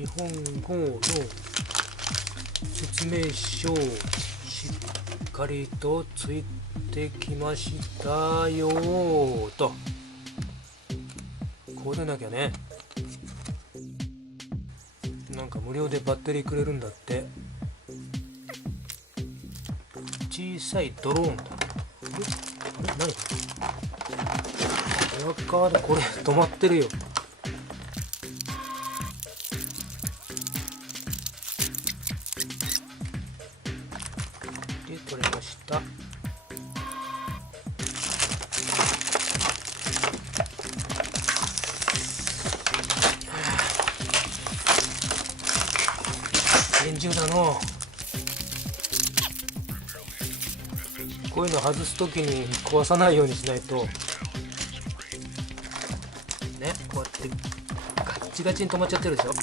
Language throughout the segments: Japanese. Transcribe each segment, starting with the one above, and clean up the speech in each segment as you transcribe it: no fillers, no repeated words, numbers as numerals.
日本語の説明書をしっかりとついてきましたよと。こうでなきゃね。なんか無料でバッテリーくれるんだって。小さいドローンだ。あれ何これ、これ止まってるよ。で取れました。厳重だの。こういうの外すときに壊さないようにしないとね。こうやってガッチガチに止まっちゃってるでしょ。ダ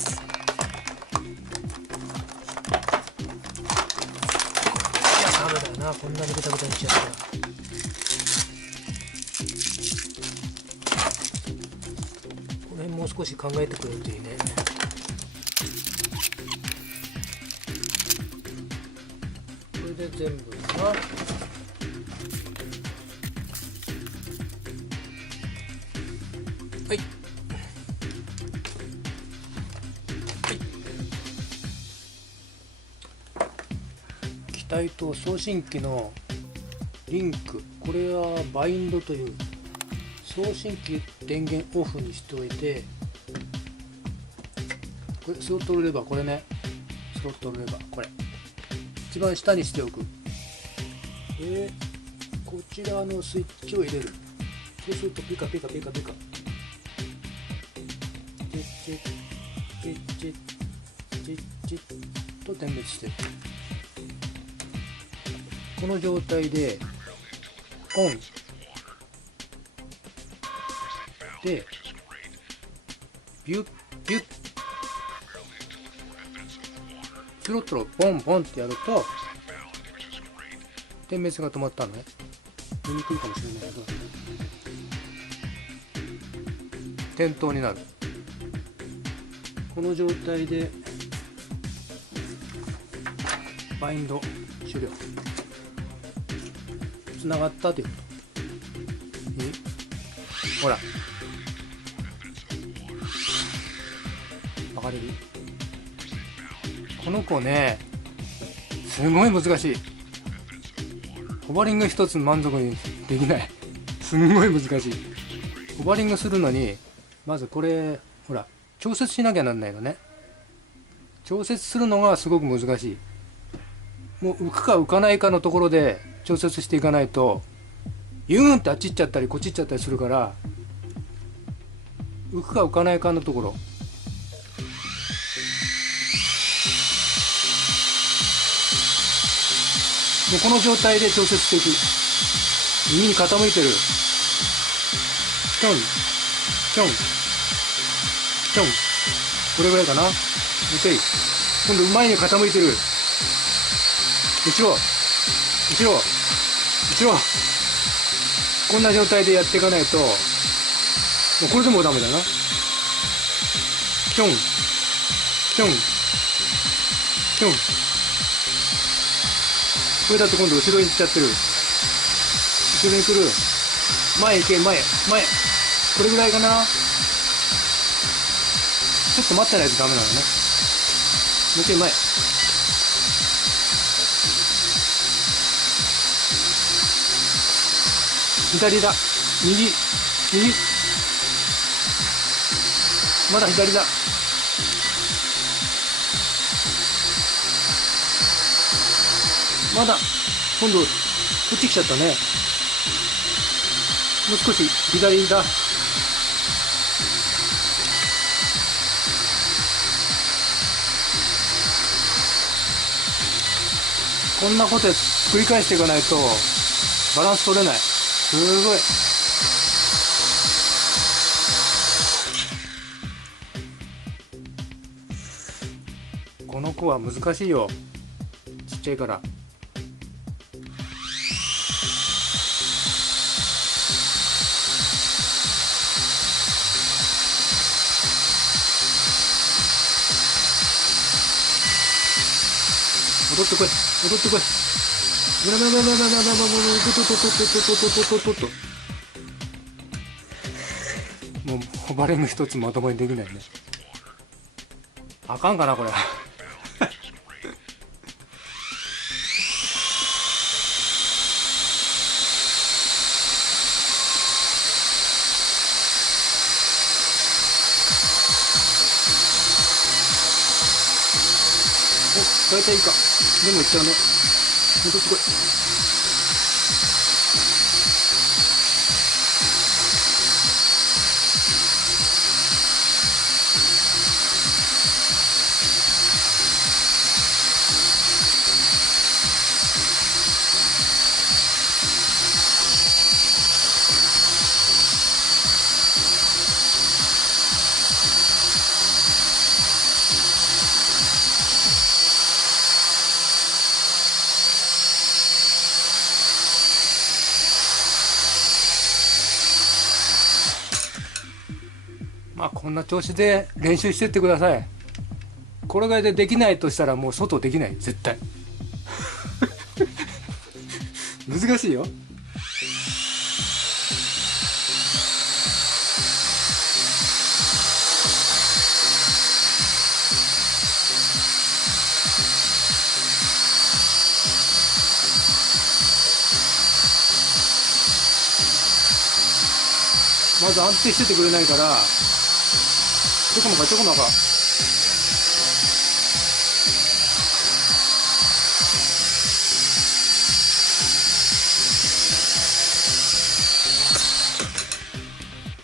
メだよな、こんなにグタグタにしちゃったら。この辺もう少し考えてくれるといいね。これで全部さ、はい、機体と送信機のリンク、これはバインドという。送信機電源オフにしておいて、これスロットルレバー、これね、スロットルレバー、これ一番下にしておく。でこちらのスイッチを入れる。そうするとピカピカピカピカチッチッチッチッチッチッと点滅してる。この状態でオンでビュッビュッスロットルをボンボンってやると点滅が止まったのね。見にくいかもしれないけど点灯になる。この状態でバインド終了。つながったということ。ほら分かれる。この子ね、すごい難しい。ホバリング一つ満足にできない。すんごい難しい。ホバリングするのにまずこれほら調節しなきゃなんないのね。調節するのがすごく難しい。もう浮くか浮かないかのところで調節していかないとユーンってあっち行っちゃったりこっち行っちゃったりするから、浮くか浮かないかのところ。もうこの状態で調節していく。右に傾いてる。チョンチョンチョン、これぐらいかな。OK。今度前に傾いてる。後ろ後ろ後ろ、こんな状態でやっていかないと、もうこれでもダメだな。チョンチョンチョン、これだと今度後ろに行っちゃってる。後ろに来る。前行け、前前、これぐらいかな。ちょっと待ってないとダメなのね。もう一回前。左だ。右右、まだ左だ。まだ今度こっち来ちゃったね。もう少し左だ。こんなこと繰り返していかないとバランス取れない。すごい。この子は難しいよ、ちっちゃいから。踊ってこい踊ってこい。ブラブラブラブラブラブラブラブラとととととととととと。もうホバリング一つまともにできないね。あかんかなこれ。お、大体いいか。でもいっちゃうね。戻ってこい。まあこんな調子で練習してってください。これぐらいでできないとしたらもう外できない、絶対。難しいよ。まず安定しててくれないから、ちょこまかちょこまか。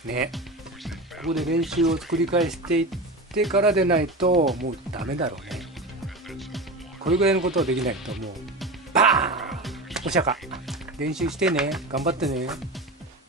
ね、ここで練習を繰り返していってからでないともうダメだろうね。これぐらいのことはできないともうバーンお釈迦。練習してね、頑張ってね。